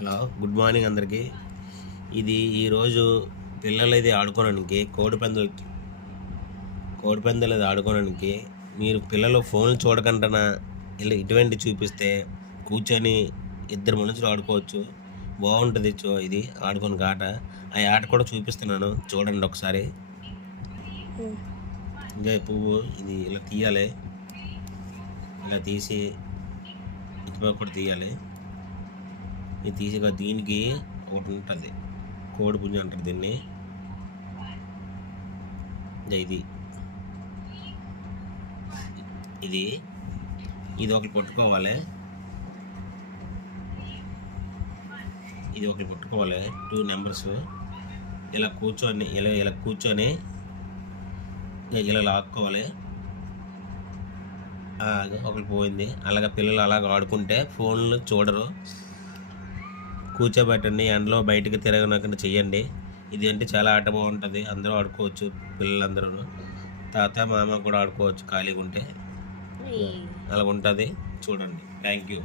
Hello, good morning అందరికీ. ఇది ఈరోజు పిల్లలు ఇది ఆడుకోవడానికి కోడిపందాలు ఇది ఆడుకోవడానికి మీరు పిల్లలు ఫోన్లు చూడకుండా ఇలా ఇటువంటి చూపిస్తే కూర్చొని ఇద్దరు మనుషులు ఆడుకోవచ్చు. బాగుంటుంది. ఇది ఆడుకోనికి ఆట. ఆ ఆట కూడా చూపిస్తున్నాను, చూడండి ఒకసారి. ఇంకా ఈ పువ్వు ఇది ఇలా తీయాలి. ఇలా తీసి ఇటుపక్క కూడా తీయాలి. ఇది తీసిగా దీనికి ఒకటి ఉంటుంది, కోడి పుంజు అంటారు దీన్ని. ఇది ఇది ఇది ఒకటి పట్టుకోవాలి. ఇది ఒకటి పట్టుకోవాలి. 2 నెంబర్స్ ఇలా కూర్చొని ఇలా కూర్చొని ఇలా లాక్కోవాలి. ఒకటి పోయింది. అలాగే పిల్లలు అలాగ ఆడుకుంటే ఫోన్లు చూడరు. కూర్చోబెట్టండి, ఎండలో బయటకు తిరగనకుండా చెయ్యండి. ఇది అంటే చాలా ఆట బాగుంటుంది. అందరూ ఆడుకోవచ్చు, పిల్లలందరూ. తాత మామ కూడా ఆడుకోవచ్చు ఖాళీగా ఉంటే. అలా ఉంటుంది. చూడండి. Thank you.